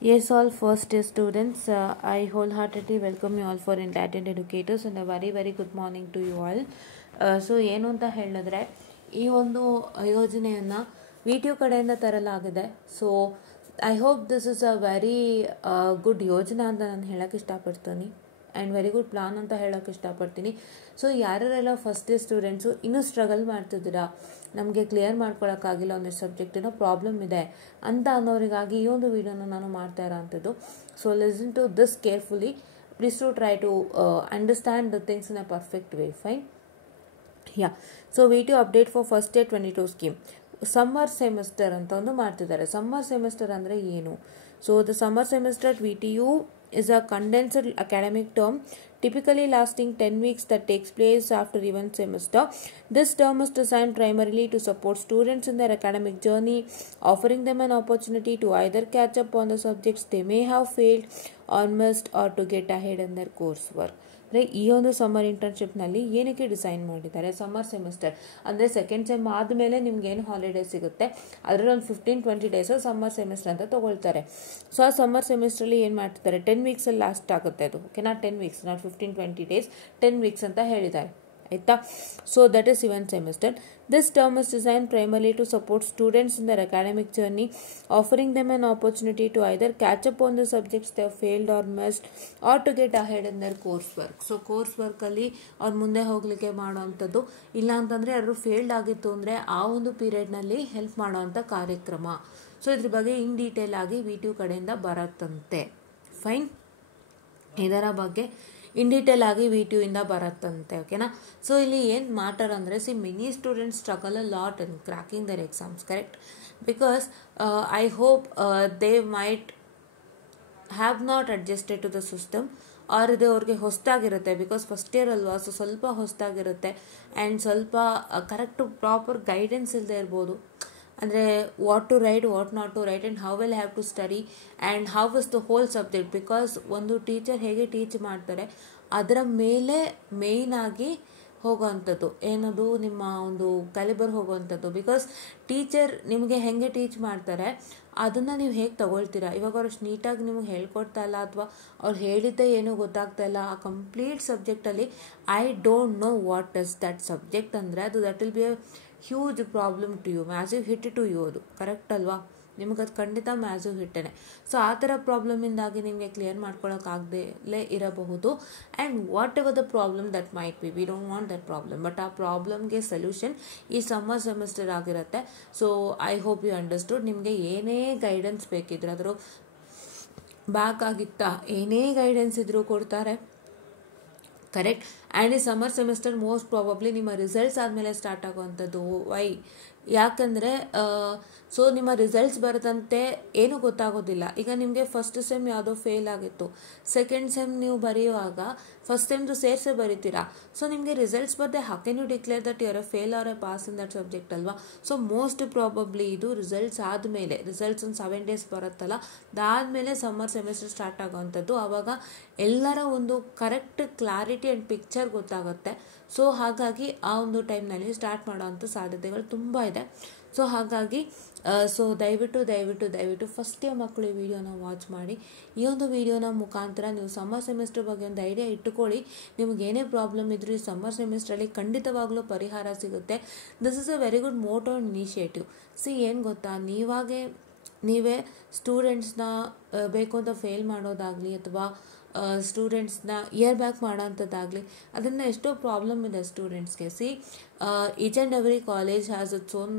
Yes, all first year students, I wholeheartedly welcome you all for Enlightened Educators and a very, very good morning to you all. So ಏನು ಅಂತ ಹೇಳಿದ್ರೆ ಈ ಒಂದು ಯೋಜನೆಯನ್ನು video ಕಡೆಯಿಂದ ತರಲಾಗಿದೆ. So I hope this is a very good ಯೋಜನೆ ಅಂತ ನಾನು ಹೇಳೋಕ್ಕೆ ಇಷ್ಟಪಡ್ತೀನಿ ಆ್ಯಂಡ್ ವೆರಿ ಗುಡ್ ಪ್ಲಾನ್ ಅಂತ ಹೇಳೋಕ್ಕೆ ಇಷ್ಟಪಡ್ತೀನಿ. ಸೊ ಯಾರೆಲ್ಲ ಫಸ್ಟ್ ಇಯರ್ ಸ್ಟೂಡೆಂಟ್ಸು ಇನ್ನೂ ಸ್ಟ್ರಗಲ್ ಮಾಡ್ತಿದ್ದೀರಾ, ನಮಗೆ ಕ್ಲಿಯರ್ ಮಾಡ್ಕೊಳಕ್ಕಾಗಿಲ್ಲ ಒಂದಿಷ್ಟು ಸಬ್ಜೆಕ್ಟ್ ಏನೋ ಪ್ರಾಬ್ಲಮ್ ಇದೆ ಅಂತ ಅನ್ನೋರಿಗಾಗಿ ಈ ಒಂದು ವಿಡಿಯೋನ ನಾನು ಮಾಡ್ತಾ ಇರೋಂಥದ್ದು. So listen to this carefully, please to try to understand the things in a perfect way. Fine. Ya, so video update for first year 22 scheme. Summer semester ಅಂತ ಒಂದು ಮಾಡ್ತಿದ್ದಾರೆ. ಸಮ್ಮರ್ ಸೆಮಿಸ್ಟರ್ ಅಂದರೆ ಏನು? So the summer semester at VTU is a condensed academic term typically lasting 10 weeks that takes place after even semester. This term is designed primarily to support students in their academic journey, offering them an opportunity to either catch up on the subjects they may have failed or missed or to get ahead in their coursework. ಈ ಒಂದು summer ಇಂಟರ್ನ್ಶಿಪ್ನಲ್ಲಿ ಏನಕ್ಕೆ design ಮಾಡಿದ್ದಾರೆ? Summer semester ಅಂದರೆ second sem ಆದಮೇಲೆ ನಿಮ್ಗೇನು holiday ಸಿಗುತ್ತೆ ಅದರಲ್ಲಿ ಒಂದು 15-20 ಡೇಸು ಸಮ್ಮರ್ ಸೆಮಿಸ್ಟರ್ ಅಂತ ತೊಗೊಳ್ತಾರೆ. ಸೊ ಆ ಸಮ್ಮರ್ ಸೆಮಿಸ್ಟ್ರಲ್ಲಿ ಏನು ಮಾಡ್ತಿದ್ದಾರೆ, 10 ವೀಕ್ಸಲ್ಲಿ ಲಾಸ್ಟ್ ಆಗುತ್ತೆ ಅದು. ಓಕೆನಾ, 10 ವೀಕ್ಸ್, ನಾಟ್ 15-20 ಡೇಸ್, 10 ವೀಕ್ಸ್ ಅಂತ ಹೇಳಿದ್ದಾರೆ, ಆಯಿತಾ? So that is even semester. This term is design primarily to support students in their academic journey, offering them an opportunity to either catch up on the subjects they failed or missed or to get ahead in their course work. So course ವರ್ಕಲ್ಲಿ ಅವ್ರು ಮುಂದೆ ಹೋಗಲಿಕ್ಕೆ ಮಾಡೋವಂಥದ್ದು, ಇಲ್ಲ ಅಂತಂದರೆ ಯಾರು failed ಆಗಿತ್ತು ಅಂದರೆ ಆ ಒಂದು ಪೀರಿಯಡ್ನಲ್ಲಿ ಹೆಲ್ಪ್ ಮಾಡೋವಂಥ ಕಾರ್ಯಕ್ರಮ. ಸೊ ಇದ್ರ ಬಗ್ಗೆ ಇನ್ ಡೀಟೇಲ್ ಆಗಿ VTU ಕಡೆಯಿಂದ ಬರತ್ತಂತೆ. ಫೈನ್, ಇದರ ಬಗ್ಗೆ ಇನ್ ಡೀಟೇಲ್ ಆಗಿ VTU ಇಂದ ಬರತ್ತಂತೆ. ಓಕೆನಾ? ಸೊ ಇಲ್ಲಿ ಏನು ಮ್ಯಾಟರ್ ಅಂದರೆ, many students struggle a lot in cracking their exams, correct? Because I hope they might have not adjusted to the system, or ಇದು ಅವ್ರಿಗೆ ಹೊಸದಾಗಿರುತ್ತೆ. ಬಿಕಾಸ್ ಫಸ್ಟ್ ಇಯರ್ ಅಲ್ವಾ, ಸೊ ಸ್ವಲ್ಪ ಹೊಸದಾಗಿರುತ್ತೆ ಆ್ಯಂಡ್ ಸ್ವಲ್ಪ ಕರೆಕ್ಟು ಪ್ರಾಪರ್ ಗೈಡೆನ್ಸ್ ಇಲ್ಲದೆ ಇರ್ಬೋದು. ಅಂದರೆ what to write, what not to write and how will have to study and how is the whole subject. Because ಒಂದು ಟೀಚರ್ ಹೇಗೆ ಟೀಚ್ ಮಾಡ್ತಾರೆ ಅದರ ಮೇಲೆ ಮೇಯ್ನಾಗಿ ಹೋಗೋವಂಥದ್ದು ಏನದು, ನಿಮ್ಮ ಒಂದು ಕ್ಯಾಲಿಬರ್ ಹೋಗೋವಂಥದ್ದು. ಬಿಕಾಸ್ ಟೀಚರ್ ನಿಮಗೆ ಹೇಗೆ ಟೀಚ್ ಮಾಡ್ತಾರೆ ಅದನ್ನು ನೀವು ಹೇಗೆ ತಗೊಳ್ತೀರಾ. ಇವಾಗ ಅವ್ರು ಅಷ್ಟು ನೀಟಾಗಿ ನಿಮಗೆ ಹೇಳ್ಕೊಡ್ತಾ ಇಲ್ಲ, ಅಥವಾ ಅವ್ರು ಹೇಳಿದ್ದೇ ಏನೂ ಗೊತ್ತಾಗ್ತಾ ಇಲ್ಲ. ಆ ಕಂಪ್ಲೀಟ್ ಸಬ್ಜೆಕ್ಟಲ್ಲಿ I don't know what is that subject ಅಂದರೆ ಅದು that will be a huge problem to you, massive hit to you. ಅದು ಕರೆಕ್ಟ್ ಅಲ್ವಾ? ನಿಮಗೆ ಅದು ಖಂಡಿತ ಮ್ಯಾಸಿವ್ ಹಿಟ್ಟೇನೆ. ಸೊ ಆ ಥರ ಪ್ರಾಬ್ಲಮಿಂದಾಗಿ ನಿಮಗೆ ಕ್ಲಿಯರ್ ಮಾಡ್ಕೊಳಕ್ಕಾಗದೇ ಇರಬಹುದು. And whatever the problem that might be, we don't want that problem, but ಆ ಪ್ರಾಬ್ಲಮ್ಗೆ ಸೊಲ್ಯೂಷನ್ ಈ ಸಮ್ಮರ್ ಸೆಮಿಸ್ಟರ್ ಆಗಿರುತ್ತೆ. So I hope you understood. ನಿಮಗೆ ಏನೇ ಗೈಡೆನ್ಸ್ ಬೇಕಿದ್ರೆ, ಅದ್ರ ಬ್ಯಾಕ್ ಆಗಿತ್ತಾ ಏನೇ ಗೈಡೆನ್ಸ್ ಇದ್ರೂ ಕೊಡ್ತಾರೆ, ಕರೆಕ್ಟ್? ಆ್ಯಂಡ್ ಈ ಸಮ್ಮರ್ ಸೆಮಿಸ್ಟರ್ ಮೋಸ್ಟ್ ಪ್ರಾಬಬ್ಲಿ ನಿಮ್ಮ ರಿಸಲ್ಟ್ಸ್ ಆದಮೇಲೆ ಸ್ಟಾರ್ಟ್ ಆಗುವಂಥದ್ದು. ವೈ? ಯಾಕಂದರೆ ಸೊ ನಿಮ್ಮ ರಿಸಲ್ಟ್ಸ್ ಬರೋದಂತೆ ಏನೂ ಗೊತ್ತಾಗೋದಿಲ್ಲ. ಈಗ ನಿಮಗೆ ಫಸ್ಟ್ ಸೆಮ್ ಯಾವುದೋ ಫೇಲ್ ಆಗಿತ್ತು, ಸೆಕೆಂಡ್ ಸೆಮ್ ನೀವು ಬರೆಯುವಾಗ ಫಸ್ಟ್ ಸೆಮ್ದು ಸೇರಿಸೇ ಬರೀತೀರಾ. ಸೊ ನಿಮಗೆ ರಿಸಲ್ಟ್ಸ್ ಬರದೆ how can you declare that you are a fail or a pass in that subject ಅಲ್ವಾ? ಸೊ ಮೋಸ್ಟ್ ಪ್ರಾಬಬ್ಲಿ ಇದು ರಿಸಲ್ಟ್ಸ್ ಆದಮೇಲೆ, ರಿಸಲ್ಟ್ಸ್ ಒಂದು 7 ಡೇಸ್ ಬರುತ್ತಲ್ಲ, ಅದಾದಮೇಲೆ ಸಮ್ಮರ್ ಸೆಮಿಸ್ಟರ್ ಸ್ಟಾರ್ಟ್ ಆಗೋವಂಥದ್ದು. ಆವಾಗ ಎಲ್ಲರ ಒಂದು ಕರೆಕ್ಟ್ ಕ್ಲಾರಿಟಿ ಆ್ಯಂಡ್ ಪಿಕ್ಚರ್ ಗೊತ್ತಾಗುತ್ತೆ. ಸೊ ಹಾಗಾಗಿ ಆ ಒಂದು ಟೈಮ್ನಲ್ಲಿ ಸ್ಟಾರ್ಟ್ ಮಾಡೋವಂಥ ಸಾಧ್ಯತೆಗಳು ತುಂಬ ಇದೆ. ಸೊ ಹಾಗಾಗಿ ದಯವಿಟ್ಟು ಫಸ್ಟ್ ಇಯರ್ ಮಕ್ಕಳು ಈ ವಿಡಿಯೋನ ವಾಚ್ ಮಾಡಿ. ಈ ಒಂದು ವಿಡಿಯೋನ ಮುಖಾಂತರ ನೀವು ಸಮ್ಮರ್ ಸೆಮಿಸ್ಟರ್ ಬಗ್ಗೆ ಒಂದು ಐಡಿಯಾ ಇಟ್ಟುಕೊಳ್ಳಿ. ನಿಮ್ಗೆ ಏನೇ ಪ್ರಾಬ್ಲಮ್ ಇದ್ರೂ ಈ ಸಮ್ಮರ್ ಸೆಮಿಸ್ಟ್ರಲ್ಲಿ ಖಂಡಿತವಾಗ್ಲೂ ಪರಿಹಾರ ಸಿಗುತ್ತೆ. This is a very good motto and initiative. ಏನು ಗೊತ್ತಾ, ನೀವೇ ಸ್ಟೂಡೆಂಟ್ಸ್ನ ಬೇಕು ಅಂತ ಫೇಲ್ ಮಾಡೋದಾಗಲಿ ಅಥವಾ ಸ್ಟೂಡೆಂಟ್ಸ್ನ ಇಯರ್ ಬ್ಯಾಕ್ ಮಾಡೋಂಥದ್ದಾಗಲಿ, ಅದನ್ನು ಎಷ್ಟೋ ಪ್ರಾಬ್ಲಮ್ ಇದೆ ಸ್ಟೂಡೆಂಟ್ಸ್ಗೆ. Each and every college has its own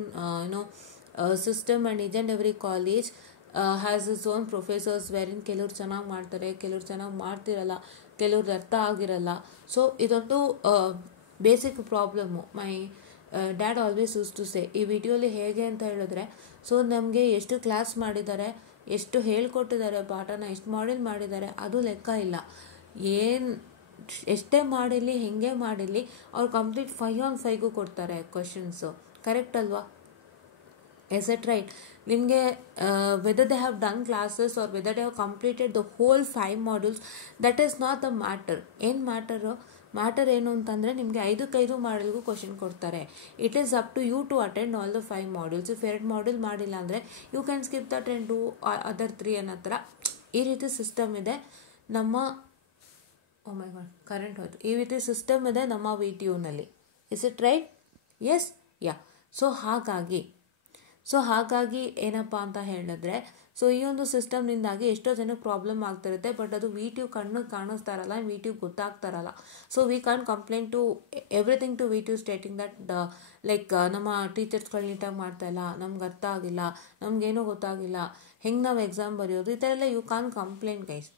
system and each and every college has its own professors varying ಕೆಲವ್ರು ಚೆನ್ನಾಗಿ ಮಾಡ್ತಾರೆ, ಕೆಲವ್ರು ಚೆನ್ನಾಗಿ ಮಾಡ್ತಿರಲ್ಲ, ಕೆಲವ್ರದ್ದು ಅರ್ಥ ಆಗಿರಲ್ಲ. ಸೊ ಇದೊಂದು basic problem. My dad always use to say, ಈ ವಿಡಿಯೋಲಿ ಹೇಗೆ ಅಂತ ಹೇಳಿದ್ರೆ, ಸೊ ನಮಗೆ ಎಷ್ಟು ಕ್ಲಾಸ್ ಮಾಡಿದ್ದಾರೆ, ಎಷ್ಟು ಹೇಳ್ಕೊಟ್ಟಿದ್ದಾರೆ ಪಾಠನ, ಎಷ್ಟು ಮಾಡೆಲ್ ಮಾಡಿದ್ದಾರೆ ಅದು ಲೆಕ್ಕ ಇಲ್ಲ. ಎಷ್ಟೇ ಮಾಡಿರಲಿ, ಹೆಂಗೆ ಮಾಡಿರಲಿ, ಅವ್ರು ಕಂಪ್ಲೀಟ್ 5 on 5 ಕೊಡ್ತಾರೆ ಕ್ವಶನ್ಸು, ಕರೆಕ್ಟ್ ಅಲ್ವಾ? Is it right? ನಿಮಗೆ whether they have done classes or whether they have completed the whole 5 modules, that is not the matter. ಏನು ಮ್ಯಾಟರ್ ಏನು ಅಂತಂದರೆ, ನಿಮಗೆ 5 ಮಾಡಲ್ಗೂ ಕ್ವಶನ್ ಕೊಡ್ತಾರೆ. It is up to you to attend all the 5 modules. If 2 module ಮಾಡಿಲ್ಲ ಅಂದರೆ you can skip that and do other 3 ಅನ್ನೋ ಥರ ಈ ರೀತಿ ಸಿಸ್ಟಮ್ ಇದೆ ನಮ್ಮ ಓ ಮೈ ಗಾಡ್ ಕರೆಂಟ್ ಹೋಯ್ತು. ಈ ರೀತಿ ಸಿಸ್ಟಮ್ ಇದೆ ನಮ್ಮ VTUನಲ್ಲಿ. Is it right? Yes, ya. So ಹಾಗಾಗಿ ಏನಪ್ಪ ಅಂತ ಹೇಳಿದ್ರೆ, ಸೊ ಈ ಒಂದು ಸಿಸ್ಟಮ್ನಿಂದಾಗಿ ಎಷ್ಟೋ ಜನಕ್ಕೆ ಪ್ರಾಬ್ಲಮ್ ಆಗ್ತಿರುತ್ತೆ. ಬಟ್ ಅದು VTU ಕಣ್ಣಿಗೆ ಕಾಣಿಸ್ತಾ ಇರಲ್ಲ, VTU ಗೊತ್ತಾಗ್ತಾರಲ್ಲ. So we can complaint to everything to VTU stating that like ನಮ್ಮ ಟೀಚರ್ಸ್ಗಳು ನೀಟಾಗಿ ಮಾಡ್ತಾ ಇಲ್ಲ, ನಮ್ಗೆ ಅರ್ಥ ಆಗಿಲ್ಲ, ನಮಗೇನೂ ಗೊತ್ತಾಗಿಲ್ಲ, ಹೆಂಗೆ ನಾವು ಎಕ್ಸಾಮ್ ಬರೆಯೋದು, ಈ ಥರ ಎಲ್ಲ you can complaint guys.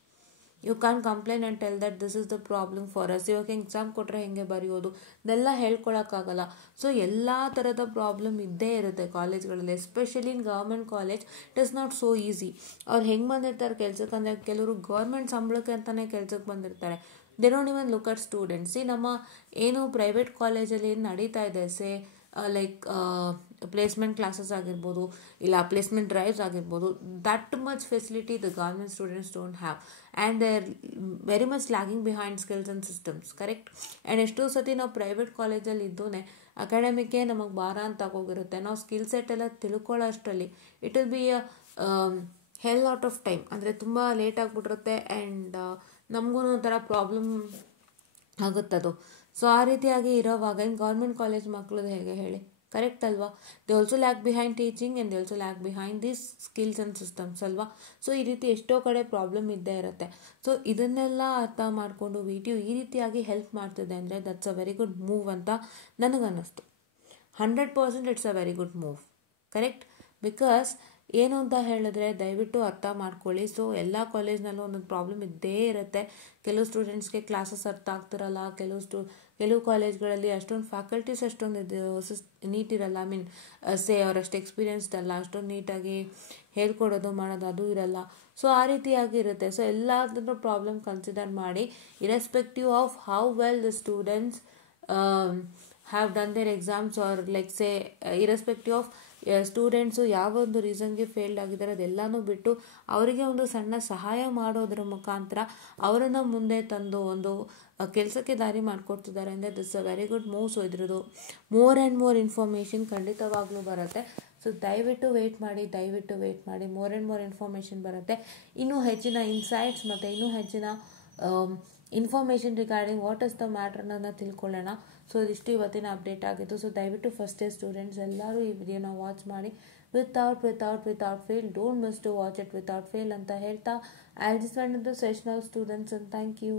You can complain and tell that this is the problem for us. ಇವಾಗ ಎಕ್ಸಾಮ್ ಕೊಟ್ಟರೆ ಹೆಂಗೆ ಬರೆಯೋದು ಇದೆಲ್ಲ ಹೇಳ್ಕೊಳಕ್ಕಾಗಲ್ಲ. ಸೊ ಎಲ್ಲ ಥರದ ಪ್ರಾಬ್ಲಮ್ ಇದ್ದೇ ಇರುತ್ತೆ ಕಾಲೇಜ್ಗಳಲ್ಲಿ, especially in government college. It is not so easy. ಅವ್ರು ಹೆಂಗೆ ಬಂದಿರ್ತಾರೆ ಕೆಲ್ಸಕ್ಕೆ ಅಂದರೆ, ಕೆಲವರು ಗೌರ್ಮೆಂಟ್ ಸಂಬಳಕ್ಕೆ ಅಂತಲೇ ಕೆಲ್ಸಕ್ಕೆ ಬಂದಿರ್ತಾರೆ. They don't even look at students. ನಮ್ಮ ಏನು ಪ್ರೈವೇಟ್ ಕಾಲೇಜಲ್ಲಿ ಏನು ನಡೀತಾ ಇದೆ, ಲೈಕ್ ಪ್ಲೇಸ್ಮೆಂಟ್ ಕ್ಲಾಸಸ್ ಆಗಿರ್ಬೋದು, ಇಲ್ಲ ಪ್ಲೇಸ್ಮೆಂಟ್ ಡ್ರೈವ್ಸ್ ಆಗಿರ್ಬೋದು, that much facility the government students don't have and they are very much lagging behind skills and systems. Correct. And ಎಷ್ಟೋ ಸತಿ ನಾವು ಪ್ರೈವೇಟ್ ಕಾಲೇಜಲ್ಲಿ ಇದ್ದೂನೆ ಅಕಾಡೆಮಿಕ್ಕೇ ನಮಗೆ ಭಾರ ಅಂತ ಹೋಗಿರುತ್ತೆ. ನಾವು ಸ್ಕಿಲ್ ಸೆಟ್ ಎಲ್ಲ ತಿಳ್ಕೊಳ್ಳೋ ಅಷ್ಟರಲ್ಲಿ it will be hell lot of time. ಅಂದರೆ ತುಂಬ ಲೇಟ್ ಆಗಿಬಿಟ್ಟಿರುತ್ತೆ ಆ್ಯಂಡ್ ನಮಗೂ ಒಂಥರ ಪ್ರಾಬ್ಲಮ್ ಆಗುತ್ತದು. ಸೊ ಆ ರೀತಿಯಾಗಿ ಇರೋವಾಗ ಇನ್ನು ಗೌರ್ಮೆಂಟ್ ಕಾಲೇಜ್ ಮಕ್ಕಳದು ಹೇಗೆ ಹೇಳಿ? ಕರೆಕ್ಟ್ ಅಲ್ವಾ? They also lac behind teaching and they also lac behind these skills and systems ಅಲ್ವಾ? ಸೊ ಈ ರೀತಿ ಎಷ್ಟೋ ಕಡೆ ಪ್ರಾಬ್ಲಮ್ ಇದ್ದೇ ಇರುತ್ತೆ. ಸೊ ಇದನ್ನೆಲ್ಲ ಅರ್ಥ ಮಾಡಿಕೊಂಡು VTU ಈ ರೀತಿಯಾಗಿ ಹೆಲ್ಪ್ ಮಾಡ್ತಿದೆ ಅಂದರೆ that's a very good move ಅಂತ ನನಗನ್ನಿಸ್ತು. 100% it's a very good move. Correct. Because ಏನು ಅಂತ ಹೇಳಿದ್ರೆ ದಯವಿಟ್ಟು ಅರ್ಥ ಮಾಡ್ಕೊಳ್ಳಿ. ಸೊ ಎಲ್ಲ ಕಾಲೇಜ್ನಲ್ಲೂ ಒಂದೊಂದು ಪ್ರಾಬ್ಲಮ್ ಇದ್ದೇ ಇರುತ್ತೆ. ಕೆಲವು ಸ್ಟೂಡೆಂಟ್ಸ್ಗೆ ಕ್ಲಾಸಸ್ ಅರ್ಥ ಆಗ್ತಿರಲ್ಲ, ಕೆಲವು ಕಾಲೇಜ್ಗಳಲ್ಲಿ ಅಷ್ಟೊಂದು ಫ್ಯಾಕಲ್ಟೀಸ್ ಅಷ್ಟೊಂದು ನೀಟ್ ಇರಲ್ಲ. ಐ ಮೀನ್ ಅವರಷ್ಟು ಎಕ್ಸ್ಪೀರಿಯನ್ಸ್ಡ್ ಅಲ್ಲ, ಅಷ್ಟೊಂದು ನೀಟಾಗಿ ಹೇಳ್ಕೊಡೋದು ಮಾಡೋದು ಅದು ಇರಲ್ಲ. ಸೊ ಆ ರೀತಿಯಾಗಿ ಇರುತ್ತೆ. ಸೊ ಎಲ್ಲದನ್ನು ಪ್ರಾಬ್ಲಮ್ ಕನ್ಸಿಡರ್ ಮಾಡಿ, irrespective of how well the students have done their exams or like irrespective of students ಯಾವ ಒಂದು ರೀಸನ್ಗೆ ಫೇಲ್ಡ್ ಆಗಿದ್ದಾರೆ ಅದೆಲ್ಲನೂ ಬಿಟ್ಟು ಅವರಿಗೆ ಒಂದು ಸಣ್ಣ ಸಹಾಯ ಮಾಡೋದ್ರ ಮುಖಾಂತರ ಅವರನ್ನು ಮುಂದೆ ತಂದು ಒಂದು ಕೆಲಸಕ್ಕೆ ದಾರಿ ಮಾಡಿಕೊಡ್ತಿದ್ದಾರೆ ಅಂದರೆ this a very good move. So ಇದ್ರದ್ದು ಮೋರ್ ಆ್ಯಂಡ್ ಮೋರ್ ಇನ್ಫಾರ್ಮೇಷನ್ ಖಂಡಿತವಾಗ್ಲೂ ಬರುತ್ತೆ. ಸೊ ದಯವಿಟ್ಟು ವೆಯ್ಟ್ ಮಾಡಿ, ಮೋರ್ ಆ್ಯಂಡ್ ಮೋರ್ ಇನ್ಫಾರ್ಮೇಷನ್ ಬರುತ್ತೆ. ಇನ್ನೂ ಹೆಚ್ಚಿನ ಇನ್ಸೈಟ್ಸ್ ಮತ್ತು ಇನ್ನೂ ಹೆಚ್ಚಿನ information regarding what is the matter ಅನ್ನೋದನ್ನ ತಿಳ್ಕೊಳ್ಳೋಣ. ಸೊ ಇದಿಷ್ಟು ಇವತ್ತಿನ ಅಪ್ಡೇಟ್ ಆಗಿತ್ತು. ಸೊ ದಯವಿಟ್ಟು ಫಸ್ಟ್ ಇಯರ್ ಸ್ಟೂಡೆಂಟ್ಸ್ ಎಲ್ಲರೂ ಈ ವಿಡಿಯೋನ ವಾಚ್ ಮಾಡಿ without fail. Don't miss to watch it without fail ಅಂತ ಹೇಳ್ತಾ I just want to sessional students and thank you.